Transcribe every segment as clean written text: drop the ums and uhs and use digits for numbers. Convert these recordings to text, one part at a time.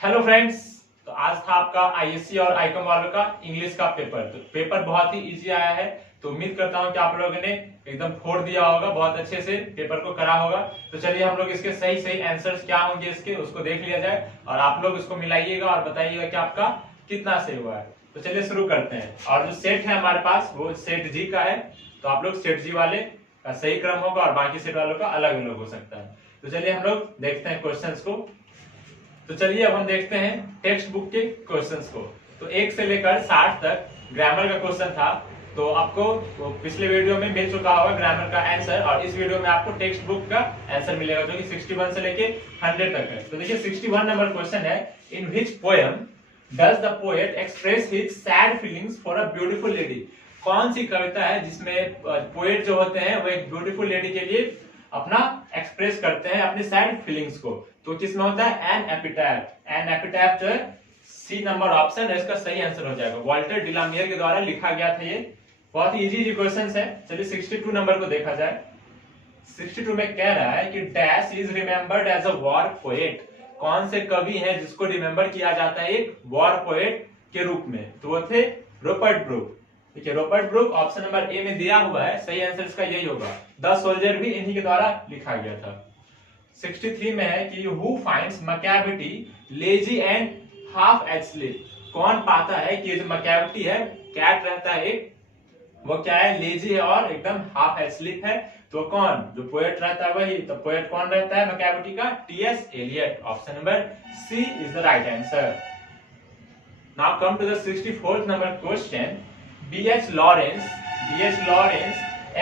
Hello friends. तो आज था आपका आईएससी और आईकॉम वालों का इंग्लिश का पेपर। तो पेपर बहुत ही इजी आया है, तो उम्मीद करता हूं कि आप लोगों ने एकदम फोड़ दिया होगा, बहुत अच्छे से पेपर को करा होगा। तो चलिए हम लोग इसके सही सही आंसर्स क्या होंगे इसके उसको देख लिया जाए और आप लोग इसको मिलाइएगा और बताइएगा कि आपका कितना सही हुआ है। तो चलिए शुरू करते हैं। और जो सेट है हमारे पास वो सेट जी का है, तो आप लोग सेट जी वाले का सही क्रम होगा और बाकी सेट वालों का अलग अलग हो सकता है। तो चलिए हम लोग देखते हैं क्वेश्चंस को। तो चलिए अब हम देखते हैं टेक्स्ट बुक के क्वेश्चंस को। तो 1 से लेकर 60 तक ग्रामर का क्वेश्चन था। तो आपको पिछले वीडियो में मिल चुका होगा ग्रामर का आंसर, और इस वीडियो में आपको टेक्स्ट बुक का आंसर मिलेगा जो कि 61 से लेके 100 तक है। तो देखिए 61 नंबर क्वेश्चन है, in which poem does the poet express his sad feelings for a beautiful lady. कौन सी कविता है जिसमें पोएट जो होते हैं वो एक ब्यूटीफुल लेडी के लिए अपना एक्सप्रेस करते हैं अपने सैड फीलिंग्स को। तो किसमें होता है एन एपिटैफ। एन एपिटैफ जो है सी नंबर ऑप्शन है इसका सही आंसर हो जाएगा। वॉल्टर डिलामियर के द्वारा लिखा गया था। ये बहुत ही इजी क्वेश्चन है। चलिए 62 नंबर को देखा जाए। 62 में कह रहा है कि dash is remembered as a war poet. कौन से कवि हैं जिसको रिमेम्बर किया जाता है एक वॉर पोएट के रूप में? तो वो थे रॉबर्ट ब्रूक। ठीक है, Robert Brooke option number A में दिया हुआ है, सही आंसर इसका यही होगा। द सोल्जर भी इन्हीं के द्वारा लिखा गया था। 63 में है कि who finds Macavity lazy and half asleep. कौन पाता है कि ये जो मैकेविटी है, कैट रहता है एक, वो क्या है, लेजी है और एकदम हाफ एस्लीप है। तो कौन, जो पोएट रहता है वही। तो पोएट कौन रहता है मैकेविटी का? TS Eliot. Option number C is the right answer. Now come to the 64th number question. B.H. Lawrence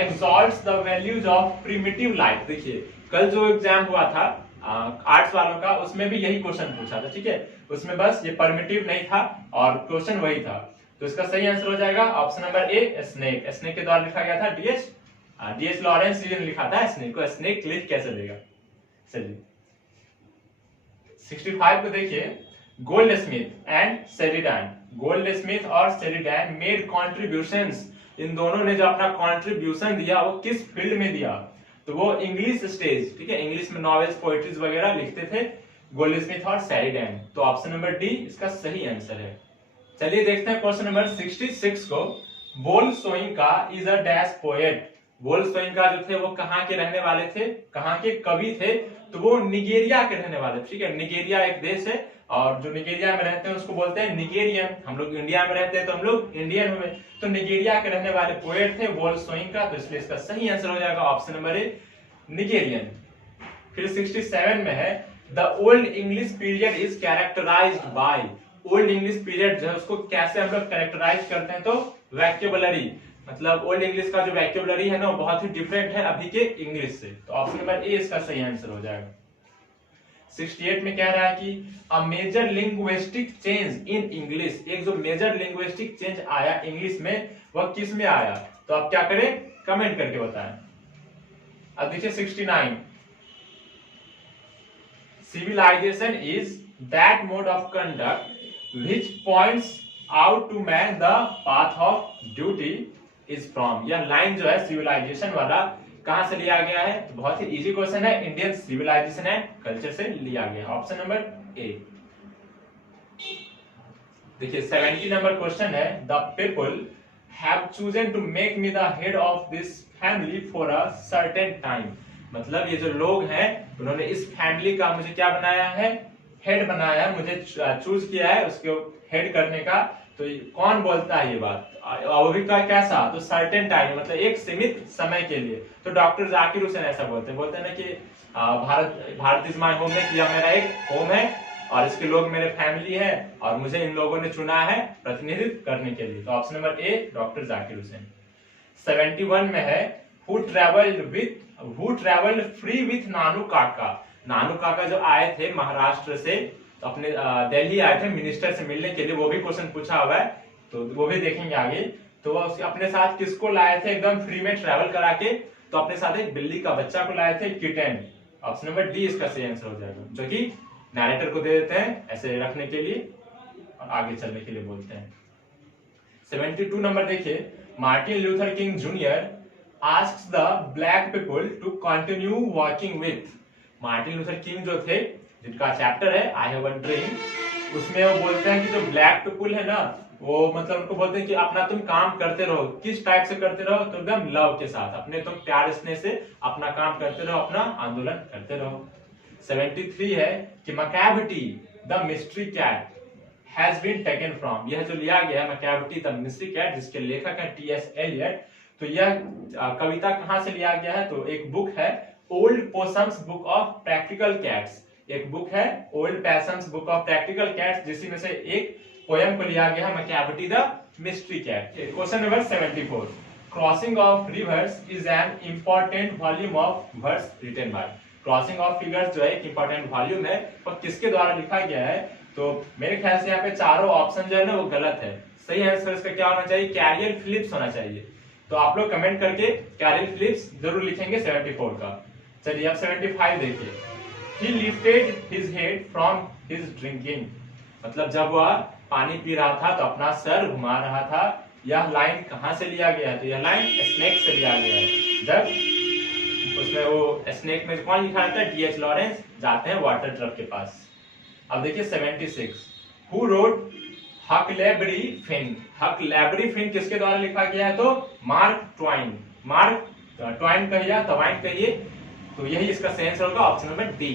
exalts the values of primitive life। देखिए कल जो एग्जाम हुआ था आर्ट्स वालों का, उसमें भी यही क्वेश्चन पूछा था। ठीक है, उसमें बस ये परमिटिव नहीं था और क्वेश्चन वही था। तो इसका सही आंसर हो जाएगा option number a snake. Snake के द्वारा लिखा गया था। डीएच लॉरेंस जी ने लिखा था स्नेक को। स्नेक लिख कैसे देगा? चलिए 65 को देखिए। Gold Smith and Sheridan. Gold Smith और शेरिडन मेड कॉन्ट्रीब्यूशंस। इन दोनों ने जो अपना कॉन्ट्रीब्यूशन दिया वो किस फील्ड में दिया? तो वो इंग्लिश स्टेज, ठीक है, इंग्लिश में नॉवेल्स पोएट्रीज वगैरह लिखते थे गोल्ड स्मिथ और शेरिडन। तो ऑप्शन नंबर डी इसका सही आंसर है। चलिए देखते हैं क्वेश्चन नंबर 66 को। बोल सोइंका इज अ डैश पोएट। बोल सोइंका जो थे वो कहाँ के रहने वाले थे, कहाँ के कवि थे? तो वो निगेरिया के रहने वाले। ठीक है, निगेरिया एक देश है और जो निगेरिया में रहते हैं उसको बोलते हैं निगेरियन। हम लोग इंडिया में रहते हैं तो हम लोग इंडियन हुए। तो निगेरिया के रहने वाले पोएट थे बोल सोइंका। तो इसलिए इसका सही आंसर हो जाएगा ऑप्शन नंबर ए निगेरियन। फिर 67 में है the old English period is characterized by. Old English period जो है उसको कैसे हम लोग कैरेक्टराइज करते हैं? तो वैक्यूबुलरी, मतलब ओल्ड इंग्लिश का जो वैक्यूबुलरी है ना वो बहुत ही डिफरेंट है अभी के इंग्लिश से। तो ऑप्शन नंबर ए इसका सही आंसर हो जाएगा। 68 में कह रहा है कि a major linguistic change in English. एक जो मेजर लिंग्विस्टिक चेंज आया इंग्लिश में वह किस में आया? तो आप क्या करें, कमेंट करके बताएं। अब देखिए 69। Civilization is that mode of conduct which points out to man the path of duty is from. यह लाइन जो है सिविलाइजेशन वाला कहां से लिया गया है? तो बहुत ही इजी क्वेश्चन है, इंडियन सिविलाइजेशन एंड कल्चर से लिया गया। Option number A. देखिए 70 नंबर क्वेश्चन है the people have chosen to make me the head of this family for a certain time. मतलब ये जो लोग हैं उन्होंने इस फैमिली का मुझे क्या बनाया है? हेड बनाया है, मुझे चूज किया है उसके हेड करने का। तो कौन बोलता है ये बात? और भी का कैसा? तो सर्टेन टाइम, मतलब एक सीमित समय के लिए। तो डॉक्टर जाकिर हुसैन ऐसा बोलते हैं ना कि भारत इज माय होम है, कि यह मेरा एक होम है और इसके लोग मेरे फैमिली है और मुझे इन लोगों ने चुना है प्रतिनिधित्व करने के लिए। तो ऑप्शन नंबर ए डॉक्टर जाकिर हुसैन। 71 में है हु ट्रेवल्ड फ्री विथ नानू काका। नानू काका जो आए थे महाराष्ट्र से, तो अपने दिल्ली आए थे मिनिस्टर से मिलने के लिए, वो भी क्वेश्चन पूछा हुआ है तो वो भी देखेंगे आगे। तो वो अपने साथ किसको लाए थे एकदम फ्री में ट्रैवल करा के? तो अपने साथ एक बिल्ली का बच्चा को लाए थे, किटेन। ऑप्शन नंबर डी इसका सही आंसर हो जाएगा, जो कि नैरेटर को दे देते हैं ऐसे रखने के लिए और आगे चलने के लिए बोलते हैं। 72 नंबर देखिए। Martin Luther King junior asks the black people to continue working with. Martin Luther King जो थे, जिनका चैप्टर है आई हैव अ ड्रीम, उसमें वो बोलते हैं कि जो ब्लैक पीपुल है ना, वो मतलब उनको बोलते हैं कि अपना तुम काम करते रहो। किस टाइप से करते रहो? तो एकदम लव के साथ, अपने तुम प्यार स्नेह से अपना काम करते रहो, अपना आंदोलन करते रहो। 73 है कि Macavity the mystery cat has been taken from, यह जो लिया गया है मैकैविटी द मिस्ट्री कैट, जिसके लेखक है टी.एस. एलियट, तो यह कविता कहां से लिया गया है? तो एक बुक है old Possum's book of practical cats, एक बुक है old Possum's book of practical cats, जिसी में से एक पोयम को लिया गया है Macavity the mystery cat. Question number 74, crossing of rivers is an important volume of verse written by, crossing of figures जो है एक इंपॉर्टेंट वॉल्यूम है और किसके द्वारा लिखा गया है? तो मेरे ख्याल से यहाँ पे चारों ऑप्शन जो है ना वो गलत है। सही आंसर इसका क्या होना चाहिए? कैरियर फिलिप्स होना चाहिए। तो आप लोग कमेंट करके कैरियर फिलिप्स जरूर लिखेंगे 74 का। चलिए अब 75 देखिए, he lifted his head from his drinking, मतलब जब वह पानी पी रहा था तो अपना सर घुमा रहा था। यह लाइन कहां से लिया गया है? तो यह लाइन स्नेक से लिया गया है। जब उसमें वो स्नेक में कौन लिखा रहता है? डी.एच. लॉरेंस जाते हैं वाटर ट्रक के पास। अब देखिए 76, हु रोट हकलेबरी फिन, हकलेबरी फिन किसके द्वारा लिखा गया है? तो मार्क ट्वाइन, मार्क ट्वाइन कहिए या ट्वाइन कहिए, तो यही इसका सही आंसर होगा ऑप्शन नंबर डी।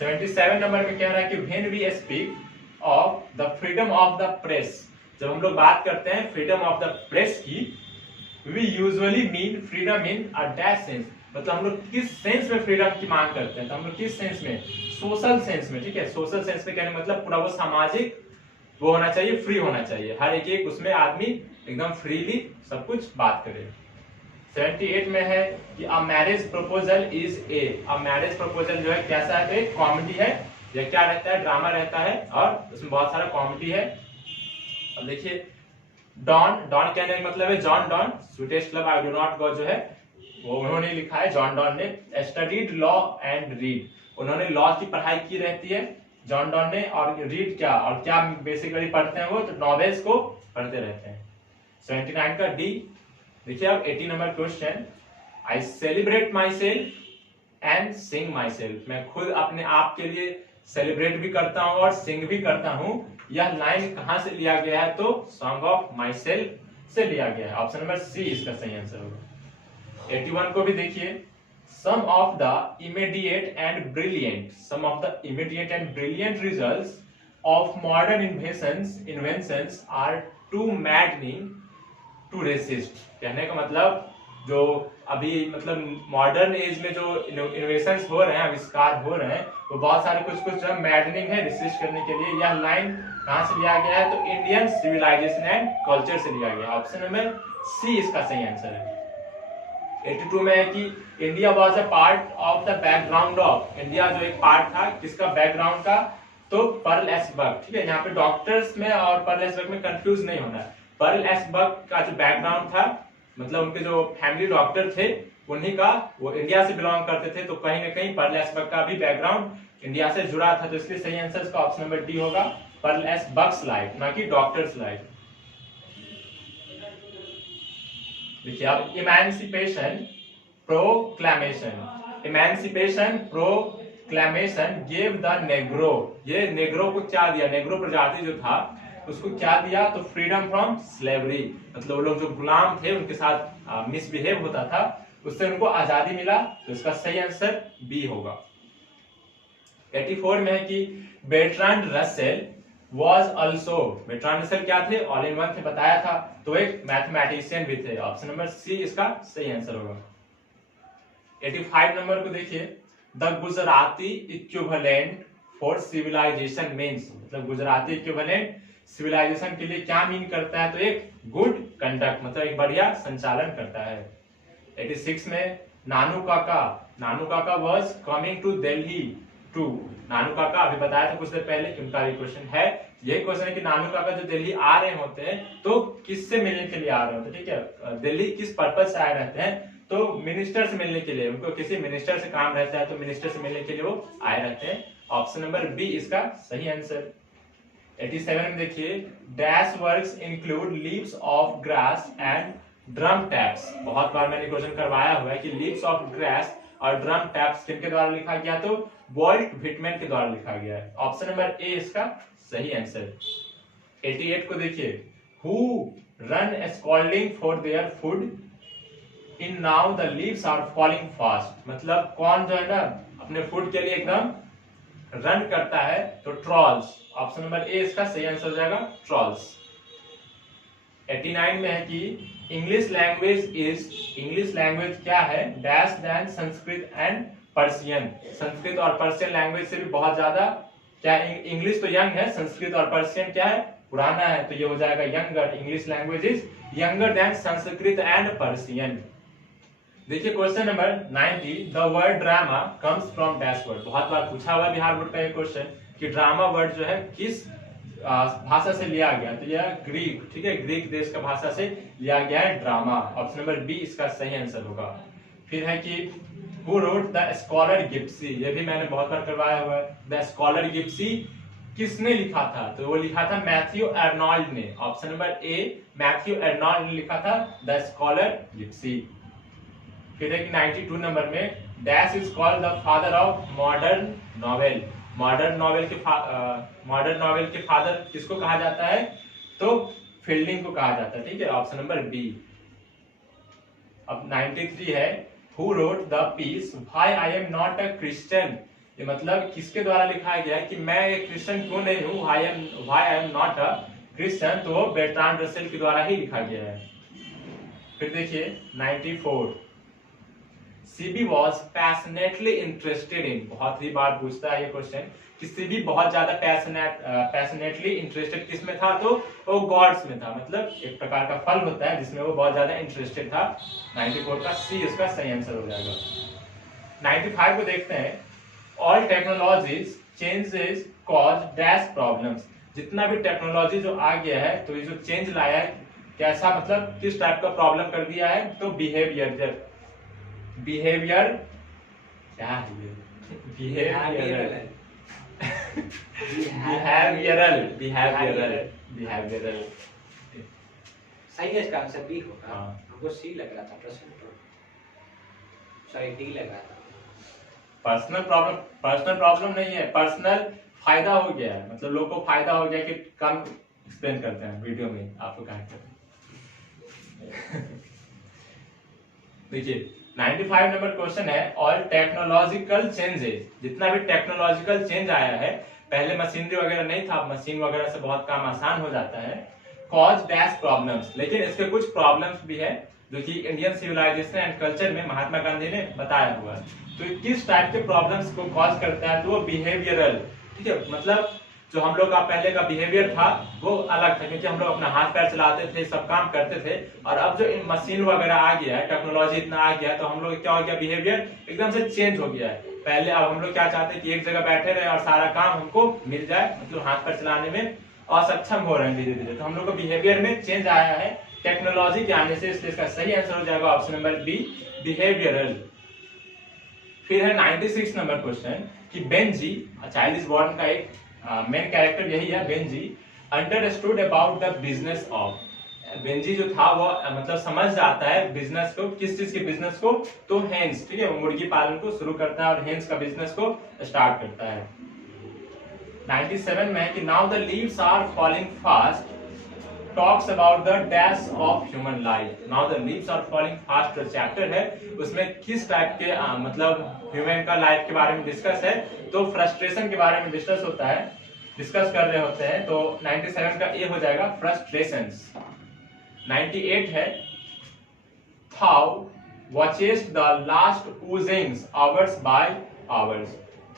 77 नंबर में कह रहा है कि when we speak of the freedom of the press, जब हम लोग बात करते हैं फ्रीडम ऑफ द प्रेस की, we usually mean freedom in a dash sense, मतलब हम लोग किस सेंस में फ्रीडम की मांग करते हैं? तो हम लोग किस सेंस में? सोशल सेंस में, ठीक है। सोशल सेंस में कहने मतलब पूरा वो सामाजिक वो होना चाहिए, फ्री होना चाहिए, हर एक उसमें आदमी एकदम फ्रीली सब कुछ बात करे। 78 में है कि a marriage proposal is a marriage proposal जो है कैसा है? एक कॉमेडी है, यह क्या रहता है? ड्रामा रहता है और उसमें बहुत सारा कॉमेडी है। अब देखिए डॉन, डॉन कहने का मतलब है John Donne, sweetest love I do not go जो है वो उन्होंने लिखा है, जॉन डॉन ने। स्टडीड लॉ एंड रीड, उन्होंने लॉ की पढ़ाई की रहती है जॉन डॉन ने, और रीड क्या और क्या बेसिकली पढ़ते हैं वो? तो नॉवेल्स को पढ़ते रहते हैं। 79 का डी देखिए। अब 80 number question, I celebrate my self and Singh my self, मैं खुद अपने आप के लिए सेलिब्रेट भी करता हूं और सिंग भी करता हूं। यह लाइन कहां से लिया गया है? तो सॉन्ग ऑफ माई सेल्फ से लिया गया है, ऑप्शन नंबर सी इसका सही आंसर होगा। 81 को भी देखिए, some of the immediate and brilliant, some of the immediate and brilliant results of modern inventions are too maddening to resist, कहने का मतलब जो अभी मतलब मॉडर्न एज में जो इनोवेशंस हो रहे हैं, आविष्कार हो रहे हैं, वो बहुत सारे कुछ जो मैडनिंग है रेसिस्ट करने के लिए। यह लाइन कहां से लिया गया है? तो इंडियन सिविलाइजेशन एंड कल्चर से लिया गया, ऑप्शन नंबर सी इसका सही आंसर है। 82 में है कि India was a part of the background of, India जो एक पार्ट था किसका? बैकग्राउंड का, तो पर्ल एस बर्ग, ठीक है। यहाँ पे डॉक्टर्स में और पर्ल एस बर्ग में कंफ्यूज नहीं होना है। पर्ल एस बर्ग का जो बैकग्राउंड था, मतलब उनके जो फैमिली डॉक्टर थे उन्हीं का, वो इंडिया से बिलोंग करते थे, तो कहीं ना कहीं पर्ल एस बर्ग का भी बैकग्राउंड इंडिया से जुड़ा था, तो इसलिए सही आंसर इसका ऑप्शन नंबर डी होगा, पर्ल एस बर्ग्स लाइफ, ना कि डॉक्टर्स लाइफ। देखिए अब emancipation proclamation, emancipation proclamation gave the Negro, ये नेग्रो को क्या दिया? नेग्रो प्रजाति जो था उसको क्या दिया? तो फ्रीडम फ्रॉम स्लेवरी, मतलब वो लोग जो गुलाम थे उनके साथ मिसबिहेव होता था, उससे उनको आजादी मिला, तो इसका सही आंसर बी होगा। 84 में है कि बेर्ट्रांड रसेल was also, बेर्ट्रांड रसेल क्या थे? ऑल इन वन थे, बताया था, तो एक मैथमेटिशियन भी थे, ऑप्शन नंबर सी इसका सही आंसर होगा। 85 नंबर को देखिए, the Gujarati equivalent for civilization means, मतलब गुजराती इक्विवेलेंट सिविलाइजेशन के लिए क्या मीन करता है? तो एक गुड कंडक्ट, मतलब एक बढ़िया संचालन करता है। 86 में Nanu Kaka was coming to Delhi too, Nanu Kaka अभी बताया था कुछ देर पहले कि उनका क्वेश्चन है, यही क्वेश्चन है कि नानू काका जो दिल्ली आ रहे होते हैं तो किससे मिलने के लिए आ रहे होते हैं? ठीक है, दिल्ली किस पर्पज से आए रहते हैं? तो मिनिस्टर से मिलने के लिए, उनको किसी मिनिस्टर से काम रहता है, तो मिनिस्टर से मिलने के लिए वो आए रहते हैं, ऑप्शन नंबर बी इसका सही आंसर। 87 में देखिए, dash works include leaves of grass and drum taps, बहुत बार मैंने क्वेश्चन करवाया हुआ है कि लीव्स ऑफ ग्रास और ड्रम टैप्स किनके द्वारा लिखा गया? तो वॉल्ट व्हिटमैन के द्वारा लिखा गया है। ऑप्शन नंबर ए इसका सही आंसर। 88 को देखिए, who run scolding for their food in now the leaves are falling fast. मतलब कौन जो है ना अपने फूड के लिए एकदम रन करता है, तो ट्रॉल्स। ऑप्शन नंबर ए इसका सही आंसर हो जाएगा, ट्रॉल्स। 89 में है कि इंग्लिश लैंग्वेज क्या है, dash then Sanskrit and Persian. Sanskrit और पर्शियन लैंग्वेज से भी बहुत ज्यादा क्या, इंग्लिश तो यंग है, संस्कृत और पर्शियन क्या है, पुराना है, तो ये हो जाएगा younger. English language is younger than Sanskrit and Persian. देखिए question number 90, the word drama comes from dash word. बहुत बार पूछा हुआ बिहार बोर्ड का ये क्वेश्चन कि ड्रामा वर्ड जो है किस भाषा से लिया गया, तो यह ग्रीक, ठीक है, ग्रीक देश का भाषा से लिया गया है ड्रामा। ऑप्शन नंबर बी इसका सही आंसर होगा। फिर है कि हु रोट द स्कॉलर गिप्सी, ये भी मैंने बहुत बार करवाया हुआ है। द स्कॉलर गिप्सी किसने लिखा था, तो वो लिखा था मैथ्यू अर्नोल्ड ने। ऑप्शन नंबर ए मैथ्यू अर्नोल्ड ने लिखा था द स्कॉलर गिप्सी। फिर है कि 92 नंबर में, dash is called the father of modern novel. Modern novel के फादर किसको कहा जाता है, तो फील्डिंग को कहा जाता है, ठीक है, ऑप्शन नंबर बी। अब 93 है, who wrote the piece why I am not a Christian. ये मतलब किसके द्वारा लिखा गया है कि मैं एक क्रिश्चियन क्यों नहीं हूँ, why I am not a Christian, तो वो बर्ट्रांड रसेल के द्वारा ही लिखा गया है। फिर देखिए 94, CB was passionately interested in. बहुत ही बार पूछता है ये क्वेश्चन कि सीबी बहुत ज्यादा पैशनेटली इंटरेस्टेड किस में था, तो वो गॉड्स में था। मतलब एक प्रकार का फल होता है जिसमें वो बहुत ज्यादा इंटरेस्टेड था। 94 का सी इसका सही आंसर हो जाएगा। 95 को देखते हैं, all technologies changes cause dash problems. जितना भी टेक्नोलॉजी जो आ गया है, तो ये जो चेंज लाया है कैसा, मतलब किस टाइप का प्रॉब्लम कर दिया है, तो बिहेवियर क्या है ये, बिहेवियरल सही है, इसका आंसर बी होगा। हाँ। हमको सी लग रहा था, सॉरी डी लग रहा था। पर्सनल प्रॉब्लम नहीं है, पर्सनल फायदा हो गया है। मतलब लोग को फायदा हो गया कि कम एक्सप्लेन करते हैं वीडियो में, आपको क्या करते हैं। देखिए 95 नंबर क्वेश्चन है, ऑल टेक्नोलॉजिकल चेंजेस। जितना भी टेक्नोलॉजिकल चेंज आया है, पहले मशीनरी वगैरह नहीं था, मशीन वगैरह से बहुत काम आसान हो जाता है, कॉज डैश प्रॉब्लम्स। लेकिन इसके कुछ प्रॉब्लम्स भी है जो कि इंडियन सिविलाइजेशन एंड कल्चर में महात्मा गांधी ने बताया हुआ है। तो किस टाइप के प्रॉब्लम्स को कॉज करता है, तो वो बिहेवियरल, ठीक है, मतलब जो हम लोग का पहले का बिहेवियर था वो अलग था, क्योंकि हम लोग अपना हाथ पैर चलाते थे, सब काम करते थे। और अब जो मशीन वगैरह आ गया है, टेक्नोलॉजी इतना आ गया है, तो हम लोग क्या हो गया, बिहेवियर एकदम से चेंज हो गया है। पहले अब हम लोग क्या चाहते हैं कि एक जगह बैठे रहे और सारा काम हमको मिल जाए, मतलब हाथ पैर चलाने में असक्षम हो रहे हैं धीरे धीरे। तो हम लोग को बिहेवियर में चेंज आया है टेक्नोलॉजी के आने से, इसलिए इसका सही आंसर हो जाएगा ऑप्शन नंबर बी, बिहेवियरल। फिर है 96 नंबर क्वेश्चन कि बेंजी, चाइल्ड इज बॉर्न का एक मेन कैरेक्टर यही है, Benji understood about the business of. Benji जो था वो मतलब समझ जाता है बिजनेस को, किस चीज के बिजनेस को, तो हेन्स, ठीक है, वो मुर्गी पालन को शुरू करता है और हेन्स का बिजनेस को स्टार्ट करता है। 97 में है कि now the leaves are falling fast talks about the dash of human life. Now the leaves are falling fast जो चैप्टर है उसमें किस टाइप के मतलब ह्यूमन का लाइफ के बारे में डिस्कस है, तो फ्रस्ट्रेशन के बारे में डिस्कस कर रहे होते हैं। तो 97 का ए हो जाएगा, फ्रस्ट्रेशंस। 98 है, thou watches the last oozings hours by hours.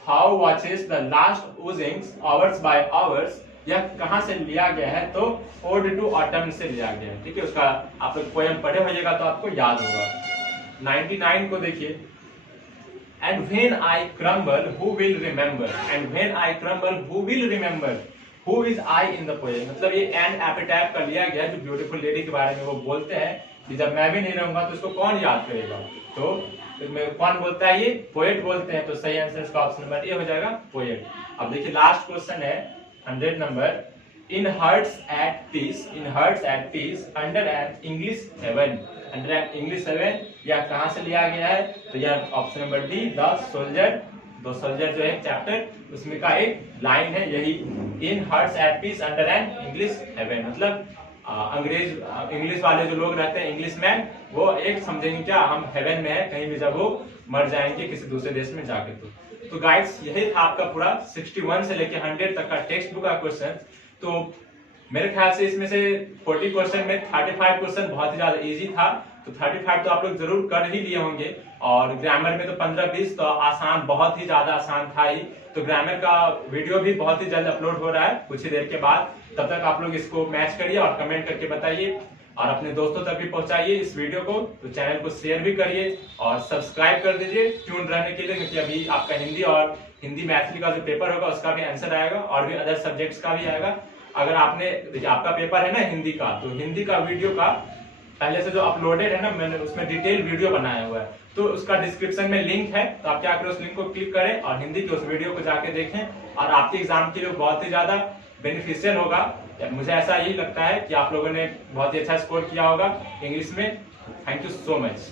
Thou watches the last oozings hours by hours, यह कहां से लिया गया है, तो ओड टू ऑटम से लिया गया है, ठीक है, उसका आप लोग पोएम पढ़े होइएगा तो आपको याद होगा। 99 को देखिए, and when I crumble who will remember, and when I crumble who will remember, who is I in the poem। मतलब ये एंड एपिटैफ का लिया गया है, जो ब्यूटीफुल लेडी के बारे में वो बोलते हैं कि जब मैं भी नहीं रहूंगा तो उसको कौन याद करेगा, तो कौन बोलता है, ये पोएट बोलते हैं। तो सही आंसर इसका ऑप्शन नंबर ए हो जाएगा, पोएट। अब देखिए लास्ट क्वेश्चन है 100 number, in hearts at peace under an English heaven। Under an English heaven यह कहां से लिया गया है, तो यह option number D, the soldier the soldier जो है चैप्टर, उसमें का एक लाइन है यही, in hearts at peace under an English heaven. मतलब इंग्लिश वाले जो लोग रहते हैं, इंग्लिश मैन, वो एक समझेंगे क्या, हम हेवन में है कहीं भी जब वो मर जाएंगे किसी दूसरे देश में जाके। तो गाइड्स यही था आपका पूरा 61 से लेके 100 तक का टेक्स्ट बुक का क्वेश्चन। तो मेरे ख्याल से इसमें से 40 क्वेश्चन में 35 क्वेश्चन बहुत ही ज्यादा इजी था, तो 35 तो आप लोग जरूर कर ही लिए होंगे। और ग्रामर में तो 15-20 तो आसान, बहुत ही ज्यादा आसान था ही। तो ग्रामर का वीडियो भी बहुत ही जल्द अपलोड हो रहा है कुछ ही देर के बाद, तब तक आप लोग इसको मैच करिए और कमेंट करके बताइए और अपने दोस्तों तक भी पहुंचाइए इस वीडियो को। तो चैनल को शेयर भी करिए और सब्सक्राइब कर दीजिए ट्यून रहने के लिए, क्योंकि अभी आपका हिंदी और हिंदी मैथिली का जो पेपर होगा उसका भी आंसर आएगा और भी अदर सब्जेक्ट्स का भी आएगा। अगर आपने, देखिए आपका पेपर है ना हिंदी का, तो हिंदी का वीडियो का पहले से जो अपलोडेड है ना, मैंने उसमें डिटेल वीडियो बनाया हुआ है, तो उसका डिस्क्रिप्शन में लिंक है, तो आप क्या करें उस लिंक को क्लिक करें और हिंदी के उस वीडियो को जाके देखें, और आपके एग्जाम के लिए बहुत ही ज्यादा बेनिफिशियल होगा। मुझे ऐसा यही लगता है कि आप लोगों ने बहुत ही अच्छा स्कोर किया होगा इंग्लिश में। Thank you so much.